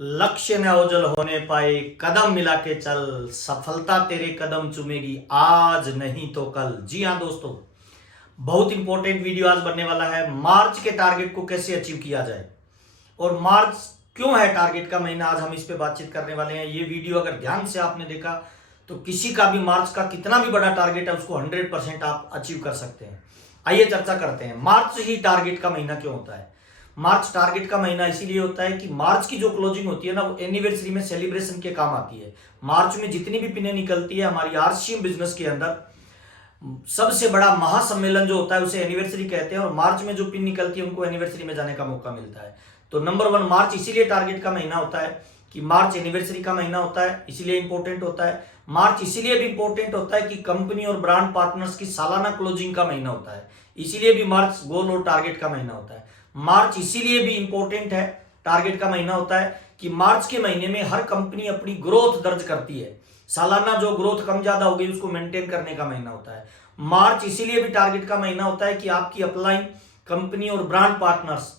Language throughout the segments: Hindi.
लक्ष्य न ओझल होने पाए, कदम मिला के चल, सफलता तेरे कदम चूमेगी आज नहीं तो कल। जी हाँ दोस्तों, बहुत इंपॉर्टेंट वीडियो आज बनने वाला है। मार्च के टारगेट को कैसे अचीव किया जाए और मार्च क्यों है टारगेट का महीना, आज हम इस पे बातचीत करने वाले हैं। ये वीडियो अगर ध्यान से आपने देखा तो किसी का भी मार्च का कितना भी बड़ा टारगेट है उसको 100% आप अचीव कर सकते हैं। आइए चर्चा करते हैं, मार्च ही टारगेट का महीना क्यों होता है। मार्च टारगेट का महीना इसीलिए होता है कि मार्च की जो क्लोजिंग होती है ना, वो एनिवर्सरी में सेलिब्रेशन के काम आती है। मार्च में जितनी भी पिनें निकलती है हमारी आरसीएम बिजनेस के अंदर, सबसे बड़ा महासम्मेलन जो होता है उसे एनिवर्सरी कहते हैं, और मार्च में जो पिन निकलती है उनको एनिवर्सरी में जाने का मौका मिलता है। तो नंबर 1, मार्च इसीलिए टारगेट का महीना होता है कि मार्च एनिवर्सरी का महीना होता है, इसीलिए इंपॉर्टेंट होता है। मार्च इसीलिए भी इंपॉर्टेंट होता है कि कंपनी और ब्रांड पार्टनर्स की सालाना क्लोजिंग का महीना होता है, इसीलिए भी मार्च गोल और टारगेट का महीना होता है। मार्च इसीलिए भी इंपॉर्टेंट है, टारगेट का महीना होता है कि मार्च के महीने में हर कंपनी अपनी ग्रोथ दर्ज करती है, सालाना जो ग्रोथ कम ज्यादा हो गई उसको मेंटेन करने का महीना होता है। मार्च इसीलिए भी टारगेट का महीना होता है कि आपकी अपलाइन, कंपनी और ब्रांड पार्टनर्स,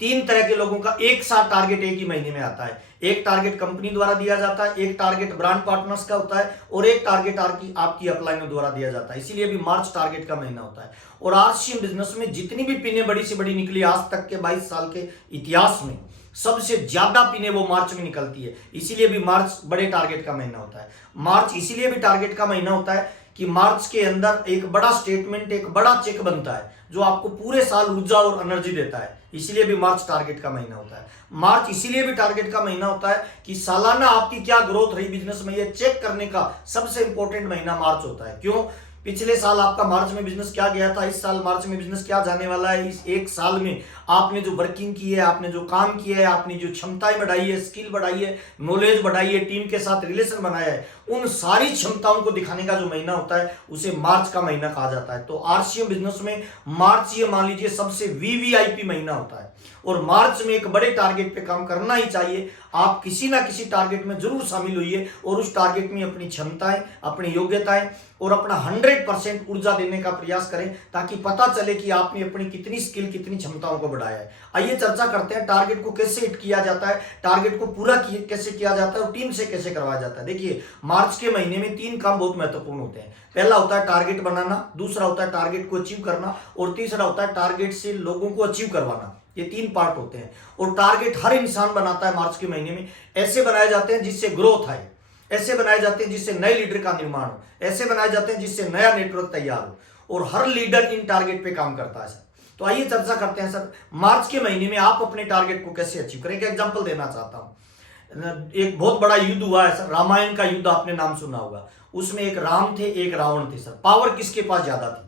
3 तरह के लोगों का एक साथ टारगेट एक ही महीने में आता है। एक टारगेट कंपनी द्वारा दिया जाता है, एक टारगेट ब्रांड पार्टनर्स का होता है और एक टारगेट आपकी अपलाइन द्वारा दिया जाता है, इसीलिए भी मार्च टारगेट का महीना होता है। और आरसीएम बिजनेस में जितनी भी पिनें बड़ी से बड़ी निकली आज तक के 22 साल के इतिहास में, सबसे ज्यादा पिनें वो मार्च में निकलती है, इसीलिए भी मार्च बड़े टारगेट का महीना होता है। मार्च इसीलिए भी टारगेट का महीना होता है कि मार्च के अंदर एक बड़ा स्टेटमेंट, एक बड़ा चेक बनता है जो आपको पूरे साल ऊर्जा और एनर्जी देता है, इसीलिए भी मार्च टारगेट का महीना होता है। मार्च इसीलिए भी टारगेट का महीना होता है कि सालाना आपकी क्या ग्रोथ रही बिजनेस में, ये चेक करने का सबसे इंपॉर्टेंट महीना मार्च होता है। क्यों? पिछले साल आपका मार्च में बिजनेस क्या गया था, इस साल मार्च में बिजनेस क्या जाने वाला है। इस एक साल में आपने जो वर्किंग की है, आपने जो काम किया है, आपने जो क्षमताएं बढ़ाई है, स्किल बढ़ाई है, नॉलेज बढ़ाई है, टीम के साथ रिलेशन बनाया है, उन सारी क्षमताओं को दिखाने का जो महीना होता है उसे मार्च का महीना कहा जाता है। तो आरसीएम बिजनेस में मार्च, ये मान लीजिए, सबसे वीवीआईपी महीना होता है और मार्च में एक बड़े टारगेट पे काम करना ही चाहिए। आप किसी ना किसी टारगेट में जरूर शामिल होइए और उस टारगेट में अपनी क्षमताएं, अपनी योग्यताएं और अपना 100% ऊर्जा देने का प्रयास करें, ताकि पता चले कि आपने अपनी कितनी स्किल, कितनी क्षमताओं को बढ़ाया है। आइए चर्चा करते हैं टारगेट को कैसे हिट किया जाता है, टारगेट को पूरा कैसे किया जाता है और टीम से कैसे करवाया जाता है। देखिए, मार्च के महीने में 3 काम बहुत महत्वपूर्ण होते हैं। पहला होता है टारगेट बनाना, दूसरा होता है टारगेट को अचीव करना और तीसरा होता है टारगेट से लोगों को अचीव करवाना। ये 3 पार्ट होते हैं और टारगेट हर इंसान बनाता है मार्च के महीने में। ऐसे बनाए जाते हैं जिससे ग्रोथ आए, ऐसे बनाए जाते हैं जिससे नए लीडर का निर्माण हो, ऐसे बनाए जाते हैं जिससे नया नेटवर्क तैयार हो, और हर लीडर इन टारगेट पे काम करता है सर। तो आइए चर्चा करते हैं सर, मार्च के महीने में आप अपने टारगेट को कैसे अचीव करें। एक एग्जांपल देना चाहता हूं। एक बहुत बड़ा युद्ध हुआ है सर, रामायण का युद्ध आपने नाम सुना होगा। उसमें एक राम थे, एक रावण थे सर। पावर किसके पास ज्यादा थी?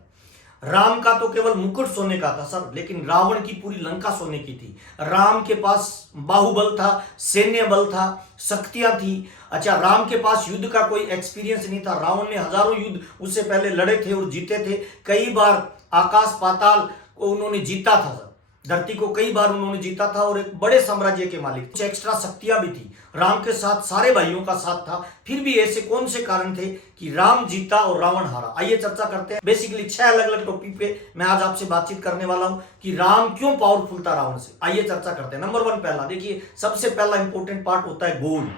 राम का तो केवल मुकुट सोने का था सर, लेकिन रावण की पूरी लंका सोने की थी। राम के पास बाहुबल था, सैन्य बल था, शक्तियां थी। अच्छा, राम के पास युद्ध का कोई एक्सपीरियंस नहीं था। रावण ने हजारों युद्ध उससे पहले लड़े थे और जीते थे। कई बार आकाश पाताल को उन्होंने जीता था सर, धरती को कई बार उन्होंने जीता था और एक बड़े साम्राज्य के मालिक। कुछ एक्स्ट्रा शक्तियां भी थी, राम के साथ सारे भाइयों का साथ था। फिर भी ऐसे कौन से कारण थे कि राम जीता और रावण हारा? आइए चर्चा करते हैं। बेसिकली 6 अलग अलग टॉपिक पे मैं आज आपसे बातचीत करने वाला हूं कि राम क्यों पावरफुल था रावण से। आइए चर्चा करते हैं। नंबर 1, पहला देखिए, सबसे पहला इंपॉर्टेंट पार्ट होता है गोल,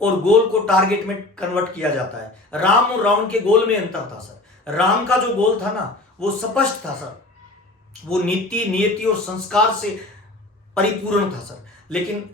और गोल को टारगेट में कन्वर्ट किया जाता है। राम और रावण के गोल में अंतर था सर। राम का जो गोल था ना, वो स्पष्ट था सर, वो नीति, नियति और संस्कार से परिपूर्ण था सर। लेकिन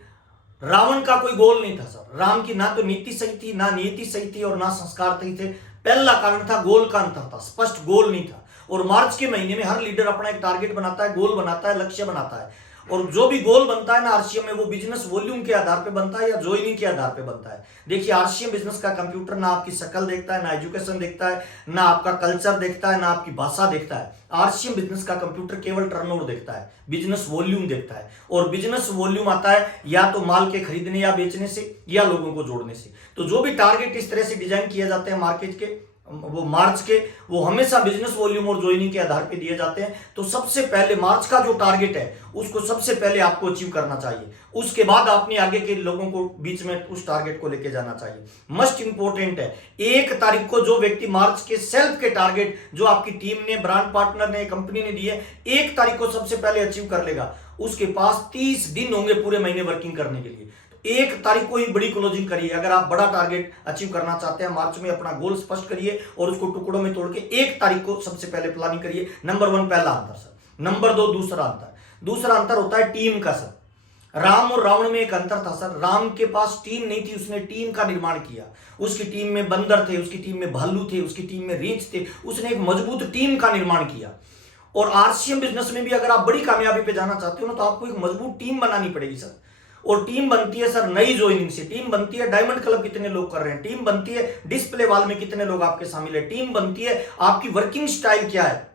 रावण का कोई गोल नहीं था सर। राम की ना तो नीति सही थी, ना नियति सही थी और ना संस्कार सही थे। पहला कारण था गोल का अंतर था, स्पष्ट गोल नहीं था। और मार्च के महीने में हर लीडर अपना एक टारगेट बनाता है, गोल बनाता है, लक्ष्य बनाता है। और जो भी गोल बनता है ना आरसीएम में, वो बिजनेस वॉल्यूम के आधार पे बनता है या ज्वाइनिंग के आधार पे बनता है। देखिए, आरसीएम बिजनेस का कंप्यूटर ना आपकी शक्ल देखता है, ना एजुकेशन देखता है, ना आपका कल्चर देखता है, ना आपकी भाषा देखता है। आरसीएम बिजनेस का कंप्यूटर केवल टर्नओवर देखता है, बिजनेस वॉल्यूम देखता है। और बिजनेस वॉल्यूम आता है या तो माल के खरीदने या बेचने से, या लोगों को जोड़ने से। तो जो भी टारगेट इस तरह से डिजाइन किए जाते हैं मार्केट के, वो मार्च के, वो हमेशा बिजनेस वॉल्यूम और ज्वाइनिंग के आधार पे दिए जाते हैं। तो सबसे पहले मार्च का जो टारगेट है उसको सबसे पहले आपको अचीव करना चाहिए, उसके बाद अपने आगे के लोगों को बीच में उस टारगेट को लेके जाना चाहिए। मस्ट इंपॉर्टेंट है, 1 तारीख को जो व्यक्ति मार्च के सेल्फ के टारगेट जो आपकी टीम ने, ब्रांड पार्टनर ने, कंपनी ने दिए, 1 तारीख को सबसे पहले अचीव कर लेगा, उसके पास 30 दिन होंगे पूरे महीने वर्किंग करने के लिए। तो 1 तारीख को ही बड़ी क्लोजिंग करिए। अगर आप बड़ा टारगेट अचीव करना चाहते हैं मार्च में, अपना गोल स्पष्ट करिए और उसको टुकड़ों में तोड़ के 1 तारीख को सबसे पहले प्लानिंग करिए। नंबर 1 पहला अंतर सर। नंबर 2 दूसरा अंतर होता है टीम का सर। राम और रावण में एक अंतर था सर। राम के पास टीम नहीं थी, उसने टीम का निर्माण किया। उसकी टीम में बंदर थे, उसकी टीम में भालू थे, उसकी टीम में रीछ थे। उसने एक मजबूत टीम का निर्माण किया। और आरसीएम बिजनेस में भी अगर आप बड़ी कामयाबी पे जाना चाहते हो ना, तो आपको एक मजबूत टीम बनानी पड़ेगी सर। और टीम बनती है सर नई ज्वाइनिंग से, टीम बनती है डायमंड क्लब कितने लोग कर रहे हैं, टीम बनती है डिस्प्ले वॉल में कितने लोग आपके शामिल है, टीम बनती है आपकी वर्किंग स्टाइल क्या है,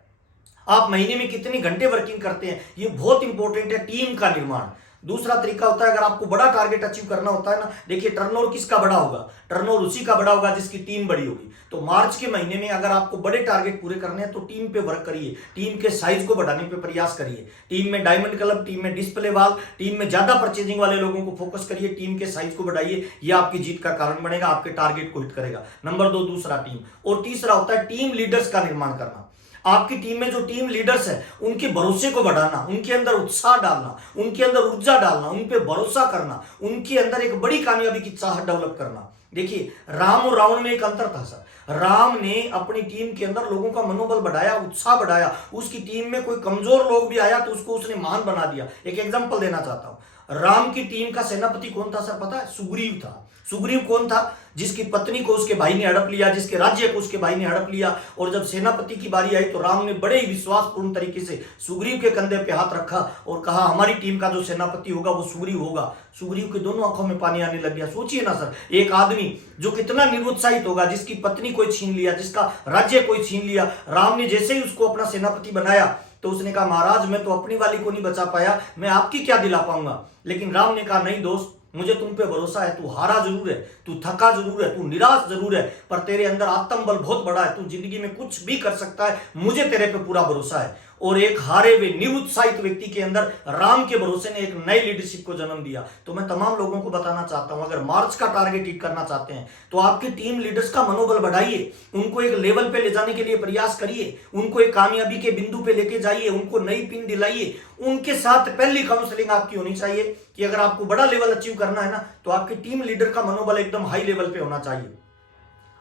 आप महीने में कितने घंटे वर्किंग करते हैं। ये बहुत इंपॉर्टेंट है, टीम का निर्माण। दूसरा तरीका होता है, अगर आपको बड़ा टारगेट अचीव करना होता है ना, देखिए टर्नओवर किसका बड़ा होगा, टर्नओवर उसी का बड़ा होगा जिसकी टीम बड़ी होगी। तो मार्च के महीने में अगर आपको बड़े टारगेट पूरे करने हैं तो टीम पे वर्क करिए, टीम के साइज को बढ़ाने पे प्रयास करिए। टीम में डायमंड क्लब, टीम में डिस्प्ले वॉल, टीम में ज्यादा परचेजिंग वाले लोगों को फोकस करिए, टीम के साइज को बढ़ाइए। ये आपकी जीत का कारण बनेगा, आपके टारगेट को हिट करेगा। नंबर 2 दूसरा टीम। और तीसरा होता है टीम लीडर्स का निर्माण करना। आपकी टीम में जो टीम लीडर्स है उनके भरोसे को बढ़ाना, उनके अंदर उत्साह डालना, उनके अंदर ऊर्जा डालना, उन पे भरोसा करना, उनके अंदर एक बड़ी कामयाबी की चाहत डेवलप करना। देखिए राम और रावण में एक अंतर था सर। राम ने अपनी टीम के अंदर लोगों का मनोबल बढ़ाया, उत्साह बढ़ाया। उसकी टीम में कोई कमजोर लोग भी आया तो उसको उसने महान बना दिया। एक एग्जांपल देना चाहता हूं, राम की टीम का सेनापति कौन था सर, पता है? सुग्रीव था। सुग्रीव कौन था? जिसकी पत्नी को उसके भाई ने हड़प लिया, जिसके राज्य को उसके भाई ने हड़प लिया। और जब सेनापति की बारी आई तो राम ने बड़े ही विश्वासपूर्ण तरीके से सुग्रीव के कंधे पे हाथ रखा और कहा हमारी टीम का जो सेनापति होगा वो सुग्रीव होगा। सुग्रीव के दोनों आंखों में पानी आने लग गया। सोचिए ना सर, एक आदमी जो कितना निरुत्साहित होगा, जिसकी पत्नी कोई छीन लिया, जिसका राज्य कोई छीन लिया। राम ने जैसे ही उसको अपना सेनापति बनाया तो उसने कहा महाराज मैं तो अपनी वाली को नहीं बचा पाया, मैं आपकी क्या दिला पाऊंगा। लेकिन राम ने कहा नहीं दोस्त, मुझे तुम पे भरोसा है। तू हारा जरूर है, तू थका जरूर है, तू निराश जरूर है, पर तेरे अंदर आत्मबल बहुत बड़ा है, तू जिंदगी में कुछ भी कर सकता है, मुझे तेरे पे पूरा भरोसा है। और एक हारे हुए निरुत्साहित व्यक्ति के अंदर राम के भरोसे ने एक नई लीडरशिप को जन्म दिया। तो मैं तमाम लोगों को बताना चाहता हूं, अगर मार्च का टारगेट हिट करना चाहते हैं तो आपकी टीम लीडर्स का मनोबल बढ़ाइए, उनको एक लेवल पे ले जाने के लिए प्रयास करिए, उनको एक कामयाबी के बिंदु पे लेके जाइए, उनको नई पिन दिलाइए। उनके साथ पहली काउंसलिंग आपकी होनी चाहिए कि अगर आपको बड़ा लेवल अचीव करना है ना, तो आपकी टीम लीडर का मनोबल एकदम हाई लेवल पे होना चाहिए।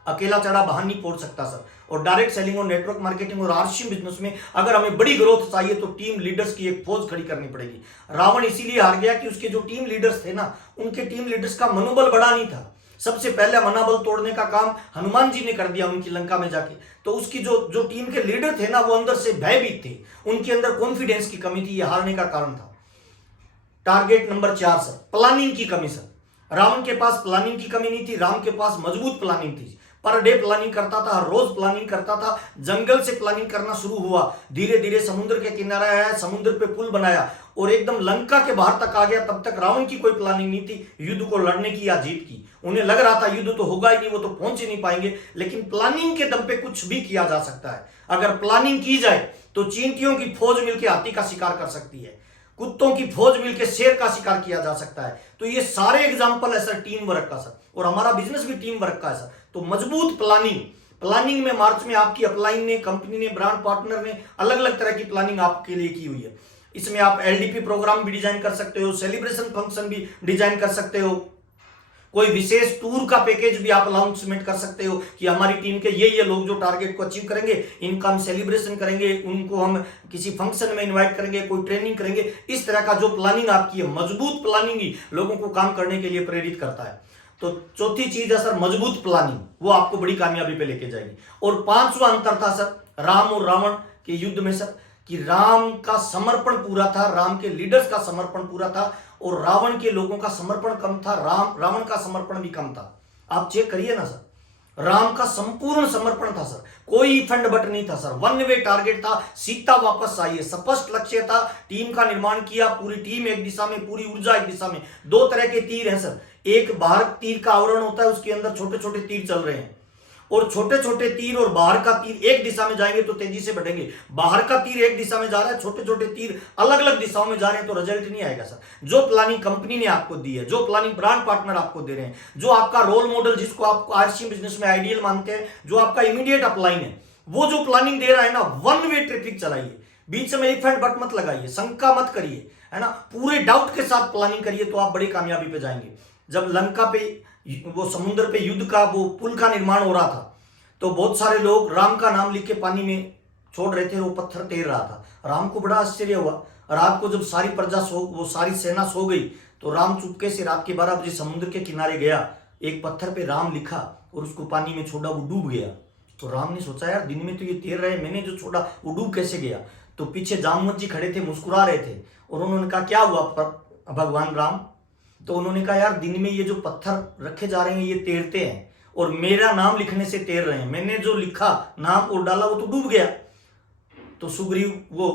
अकेला चढ़ा बाहर नहीं पहुंच सकता सर। और डायरेक्ट सेलिंग और नेटवर्क मार्केटिंग और आरसीएम बिजनेस में अगर हमें बड़ी ग्रोथ चाहिए तो टीम लीडर्स की एक फौज खड़ी करनी पड़ेगी। रावण इसीलिए हार गया कि उसके जो टीम लीडर्स थे ना, उनके टीम लीडर्स का मनोबल बड़ा नहीं था। सबसे पहले मनोबल तोड़ने का काम हनुमान जी ने कर दिया उनकी लंका में जाके। तो उसकी जो टीम के लीडर थे ना, वो अंदर से भयभीत थे, उनके अंदर कॉन्फिडेंस की कमी थी, ये हारने का कारण था। टारगेट नंबर 4 सर, प्लानिंग की कमी सर। रावण के पास प्लानिंग की कमी नहीं थी, राम के पास मजबूत प्लानिंग थी। पर डे प्लानिंग करता था, हर रोज प्लानिंग करता था। जंगल से प्लानिंग करना शुरू हुआ, धीरे धीरे समुद्र के किनारे आया, समुद्र पे पुल बनाया और एकदम लंका के बाहर तक आ गया। तब तक रावण की कोई प्लानिंग नहीं थी युद्ध को लड़ने की या जीत की। उन्हें लग रहा था युद्ध तो होगा ही नहीं, वो तो पहुंच ही नहीं पाएंगे। लेकिन प्लानिंग के दम पे कुछ भी किया जा सकता है। अगर प्लानिंग की जाए तो चींटियों की फौज मिलकर हाथी का शिकार कर सकती है, कुत्तों की फौज मिलकर शेर का शिकार किया जा सकता है। तो ये सारे एग्जांपल है सर टीम वर्क का सर, और हमारा बिजनेस भी टीम वर्क का है सर। तो मजबूत प्लानिंग में मार्च में आपकी अपलाइन ने, कंपनी ने, ब्रांड पार्टनर ने अलग अलग तरह की प्लानिंग आपके लिए की हुई है। इसमें आप एलडीपी प्रोग्राम भी डिजाइन कर सकते हो, सेलिब्रेशन फंक्शन भी डिजाइन कर सकते हो, कोई विशेष टूर का पैकेज भी आप अनाउंसमेंट कर सकते हो कि हमारी टीम के ये लोग जो टारगेट को अचीव करेंगे, इनका हम सेलिब्रेशन करेंगे, उनको हम किसी फंक्शन में इनवाइट करेंगे, कोई ट्रेनिंग करेंगे। इस तरह का जो प्लानिंग आपकी है, मजबूत प्लानिंग ही लोगों को काम करने के लिए प्रेरित करता है। तो चौथी चीज है सर मजबूत प्लानिंग, वो आपको बड़ी कामयाबी पे लेके जाएगी। और 5वां अंतर था सर राम और रावण के युद्ध में सर, कि राम का समर्पण पूरा था, राम के लीडर्स का समर्पण पूरा था और रावण के लोगों का समर्पण कम था, रावण का समर्पण भी कम था। आप चेक करिए ना सर, राम का संपूर्ण समर्पण था सर, कोई फंड बट नहीं था सर, वन वे टारगेट था, सीता वापस आई, स्पष्ट लक्ष्य था, टीम का निर्माण किया, पूरी टीम एक दिशा में, पूरी ऊर्जा एक दिशा में। 2 तरह के तीर हैं सर, एक बाहर तीर का आवरण होता है, उसके अंदर छोटे छोटे तीर चल रहे हैं, और छोटे छोटे तीर और बाहर का तीर एक दिशा में जाएंगे तो तेजी से बढ़ेंगे। बाहर का तीर एक दिशा में जा रहा है, छोटे छोटे तीर अलग अलग दिशाओं में जा रहे हैं, तो रिजल्ट नहीं आएगा सर। जो प्लानिंग कंपनी ने आपको दी है, जो प्लानिंग ब्रांड पार्टनर आपको दे रहे हैं, जो आपका रोल मॉडल जिसको आप आरसीएम बिजनेस में आइडियल मानते हैं, जो आपका इमीडिएट अपलाइन है, वो जो प्लानिंग दे रहा है ना, वन वे ट्रैफिक चलाइए, बीच में इफ एंड बट मत लगाइए, शंका मत करिए, है ना, पूरे डाउट के साथ प्लानिंग करिए तो आप बड़ी कामयाबी पे जाएंगे। जब लंका पे वो समुद्र पे युद्ध का वो पुल का निर्माण हो रहा था तो बहुत सारे लोग राम का नाम लिख के पानी में छोड़ रहे थे, वो पत्थर तैर रहा था। राम को बड़ा आश्चर्य हुआ। रात को जब सारी प्रजा वो सारी सेना सो गई तो राम चुपके से रात के 12 बजे समुद्र के किनारे गया, एक पत्थर पे राम लिखा और उसको पानी में छोड़ा, वो डूब गया। तो राम ने सोचा यार दिन में तो ये तैर रहे, मैंने जो छोड़ा वो डूब कैसे गया। तो पीछे जामवंत जी खड़े थे, मुस्कुरा रहे थे और उन्होंने कहा क्या हुआ भगवान राम। तो उन्होंने कहा यार दिन में ये जो पत्थर रखे जा रहे हैं ये तैरते हैं और मेरा नाम लिखने से तैर रहे हैं, मैंने जो लिखा नाम और डाला वो तो डूब गया। तो सुग्रीव वो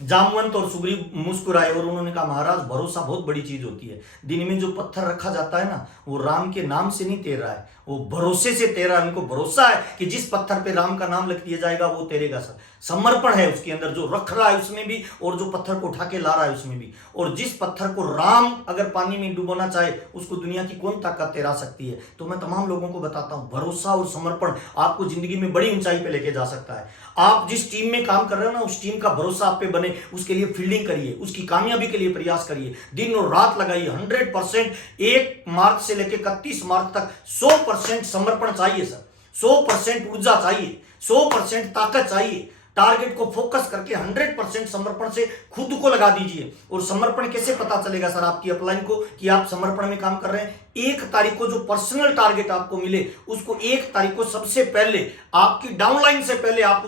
जामवंत और सुग्रीव मुस्कुराए और उन्होंने कहा महाराज भरोसा बहुत बड़ी चीज होती है। दिन में जो पत्थर रखा जाता है ना वो राम के नाम से नहीं तैर रहा है, वो भरोसे से तैर रहा है। उनको भरोसा है कि जिस पत्थर पे राम का नाम लिख दिया जाएगा वो तैरेगा। सर समर्पण है उसके अंदर, जो रख रहा है उसमें भी और जो पत्थर को उठा के ला रहा है उसमें भी। और जिस पत्थर को राम अगर पानी में डुबोना चाहे उसको दुनिया की कौन ताकत तैरा सकती है। तो मैं तमाम लोगों को बताता हूं भरोसा और समर्पण आपको जिंदगी में बड़ी ऊंचाई पे लेके जा सकता है। आप जिस टीम में काम कर रहे हो ना उस टीम का भरोसा आप पे बने, उसके लिए फील्डिंग करिए, उसकी कामयाबी के लिए प्रयास करिए, दिन और रात लगाइए। 100% 1 मार्च से लेकर 31 मार्च तक 100% समर्पण चाहिए सर, 100% ऊर्जा चाहिए, 100% ताकत चाहिए। टारगेट को फोकस करके 100% समर्पण से खुद को लगा दीजिए। और समर्पण कैसे पता चलेगा सर आपकी अपलाइन को कि आप समर्पण में काम कर रहे हैं। 1 तारीख को जो पर्सनल टारगेट आपको मिले उसको 1 तारीख को सबसे पहले आपकी डाउनलाइन से पहले आप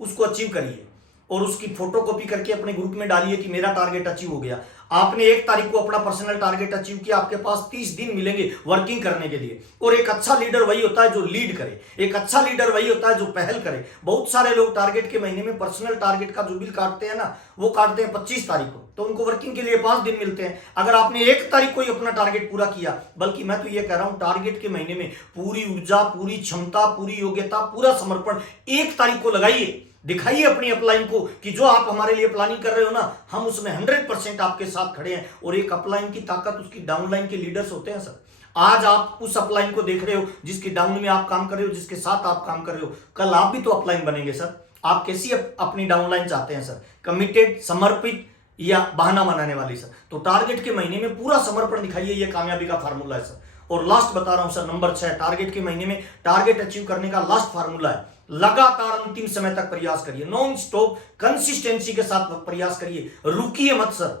उसको अचीव करिए और उसकी फोटोकॉपी करके अपने ग्रुप में डालिए कि मेरा टारगेट अचीव हो गया। आपने 1 तारीख को अपना पर्सनल टारगेट अचीव किया, आपके पास 30 दिन मिलेंगे वर्किंग करने के लिए। और एक अच्छा लीडर वही होता है जो लीड करे, एक अच्छा लीडर वही होता है जो पहल करे। बहुत सारे लोग टारगेट के महीने में पर्सनल टारगेट का जो बिल काटते हैं ना वो काटते हैं 25 तारीख को, तो उनको वर्किंग के लिए 5 दिन मिलते हैं। अगर आपने 1 तारीख को ही अपना टारगेट पूरा किया, बल्कि मैं तो ये कह रहा हूं टारगेट के महीने में पूरी ऊर्जा, पूरी क्षमता, पूरी योग्यता, पूरा समर्पण 1 तारीख को लगाइए। दिखाइए अपनी अपलाइन को कि जो आप हमारे लिए प्लानिंग कर रहे हो ना हम उसमें 100% आपके साथ खड़े हैं। और एक अपलाइन की ताकत उसकी डाउनलाइन के लीडर्स होते हैं सर। आज आप उस अपलाइन को देख रहे हो जिसकी डाउन में आप काम कर रहे हो, जिसके साथ आप काम कर रहे हो, कल आप भी तो अपलाइन बनेंगे सर। आप कैसी अपनी डाउनलाइन चाहते हैं सर, कमिटेड, समर्पित या बहाना बनाने वाली सर। तो टारगेट के महीने में पूरा समर्पण दिखाइए, ये कामयाबी का फार्मूला है सर। और लास्ट बता रहा हूं सर, नंबर 6 टारगेट के महीने में टारगेट अचीव करने का लास्ट फार्मूला है लगातार अंतिम समय तक प्रयास करिए, नॉन स्टॉप कंसिस्टेंसी के साथ प्रयास करिए, रुकिए मत सर।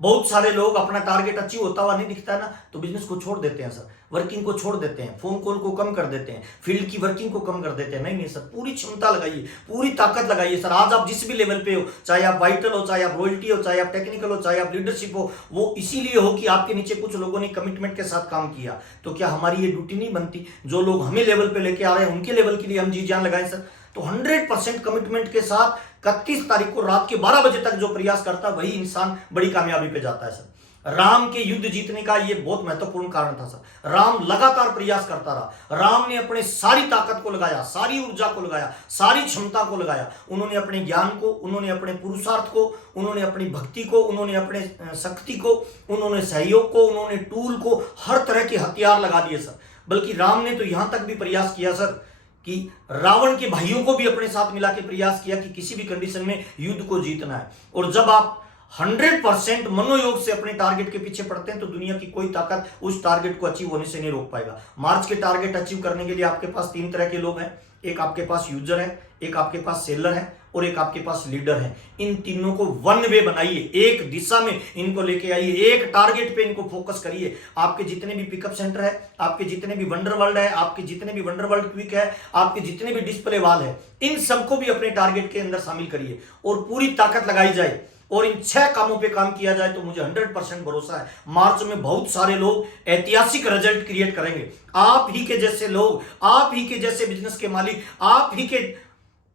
बहुत सारे लोग अपना टारगेट अचीव होता हुआ नहीं दिखता है ना तो बिजनेस को छोड़ देते हैं सर, वर्किंग को छोड़ देते हैं, फोन कॉल को कम कर देते हैं, फील्ड की वर्किंग को कम कर देते हैं। नहीं सर, पूरी क्षमता लगाइए, पूरी ताकत लगाइए सर। आज आप जिस भी लेवल पे हो, चाहे आप वाइटल हो, चाहे आप रॉयल्टी हो, चाहे आप टेक्निकल हो, चाहे आप लीडरशिप हो, वो इसीलिए हो कि आपके नीचे कुछ लोगों ने कमिटमेंट के साथ काम किया। तो क्या हमारी ये ड्यूटी नहीं बनती जो लोग हमें लेवल पे लेके आ रहे हैं उनके लेवल के लिए हम जी जान लगाएं सर। तो 100% कमिटमेंट के साथ 31 तारीख को रात के 12 बजे तक जो प्रयास करता है वही इंसान बड़ी कामयाबी पे जाता है सर। राम के युद्ध जीतने का ये बहुत महत्वपूर्ण कारण था सर। राम लगातार प्रयास करता रहा, राम ने अपने सारी ताकत को लगाया, सारी ऊर्जा को लगाया, सारी क्षमता को लगाया। उन्होंने अपने ज्ञान को, उन्होंने अपने पुरुषार्थ को, उन्होंने अपनी भक्ति को, उन्होंने अपने शक्ति को, उन्होंने सहयोग को, उन्होंने टूल को, हर तरह के हथियार लगा दिए सर। बल्कि राम ने तो यहां तक भी प्रयास किया सर कि रावण के भाइयों को भी अपने साथ मिला के प्रयास किया कि किसी भी कंडीशन में युद्ध को जीतना है। और जब आप 100% मनोयोग से अपने टारगेट के पीछे पड़ते हैं तो दुनिया की कोई ताकत उस टारगेट को अचीव होने से नहीं रोक पाएगा। मार्च के टारगेट अचीव करने के लिए आपके पास 3 तरह के लोग हैं, एक आपके पास यूजर है, एक आपके पास सेलर है और एक आपके पास लीडर है। इन तीनों को वन वे बनाइए, एक दिशा में इनको लेके आइए, एक टारगेट पे इनको फोकस करिए। आपके जितने भी पिकअप सेंटर है, आपके जितने भी वंडर वर्ल्ड है, आपके जितने भी वंडर वर्ल्ड क्विक है, आपके जितने भी डिस्प्ले वाल है, इन सबको भी अपने टारगेट के अंदर शामिल करिए और पूरी ताकत लगाई जाए और इन 6 कामों पे काम किया जाए तो मुझे 100% भरोसा है मार्च में बहुत सारे लोग ऐतिहासिक रिजल्ट क्रिएट करेंगे। आप ही के जैसे लोग, आप ही के जैसे बिजनेस के मालिक, आप ही के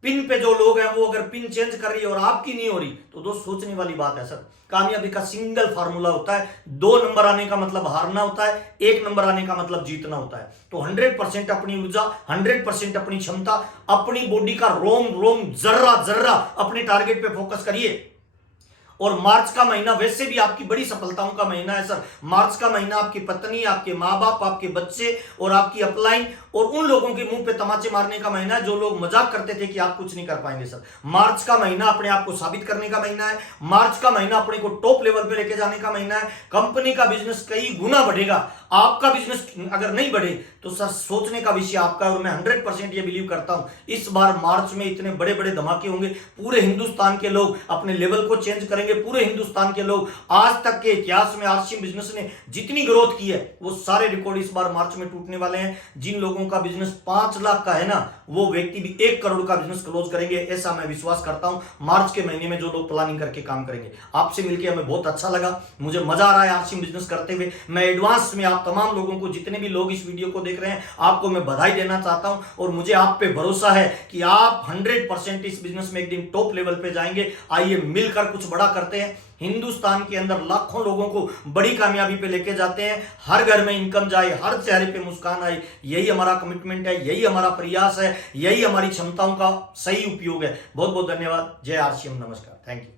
पिन पे जो लोग हैं वो अगर पिन चेंज कर रही है और आपकी नहीं हो रही तो दोस्त सोचने वाली बात है सर। कामयाबी का सिंगल फार्मूला होता है, 2 नंबर आने का मतलब हारना होता है, 1 नंबर आने का मतलब जीतना होता है। तो 100% अपनी ऊर्जा, 100% अपनी क्षमता, अपनी बॉडी का रोम रोम, जर्रा जर्रा अपने टारगेट पे फोकस करिए और मार्च का महीना वैसे भी आपकी बड़ी सफलताओं का महीना है सर। मार्च का महीना आपकी पत्नी, आपके माँ बाप, आपके बच्चे और आपकी अपलाइन और उन लोगों के मुंह पे तमाचे मारने का महीना है जो लोग मजाक करते थे कि आप कुछ नहीं कर पाएंगे सर। मार्च का महीना अपने आप को साबित करने का महीना है। मार्च का महीना अपने को टॉप लेवल पे लेके जाने का महीना है। कंपनी का बिजनेस कई गुना बढ़ेगा। आपका बिजनेस अगर नहीं बढ़े तो सर सोचने का विषय आपका है। और मैं 100% ये बिलीव करता हूं इस बार मार्च में इतने बड़े बड़े धमाके होंगे। पूरे हिंदुस्तान के लोग अपने लेवल को चेंज करेंगे। पूरे हिंदुस्तान के लोग, आज तक के इतिहास में आरसीएम बिजनेस ने जितनी ग्रोथ की है वो सारे रिकॉर्ड इस बार मार्च में टूटने वाले हैं। जिन लोगों का बिजनेस 5 लाख का है ना, वो व्यक्ति भी 1 करोड़ का बिजनेस क्लोज करेंगे, ऐसा मैं विश्वास करता हूं। मार्च के महीने में जो लोग प्लानिंग करके काम करेंगे, आपसे मिलकर हमें बहुत अच्छा लगा। मुझे मजा आ रहा है आरसीएम बिजनेस करते हुए। मैं एडवांस में आप तमाम लोगों को, जितने भी लोग इस वीडियो को देख रहे हैं, आपको मैं बधाई देना चाहता हूं। और मुझे आप पे भरोसा है कि आप 100% इस बिजनेस में एक दिन टॉप लेवल पे जाएंगे। आइए मिलकर कुछ बड़ा करते हैं। हिंदुस्तान के अंदर लाखों लोगों को बड़ी कामयाबी पे लेके जाते हैं। हर घर में इनकम जाए, हर चेहरे पे मुस्कान आए, यही हमारा कमिटमेंट है, यही हमारा प्रयास है, यही हमारी क्षमताओं का सही उपयोग है। बहुत बहुत धन्यवाद। जय आरसीएम, नमस्कार, थैंक यू।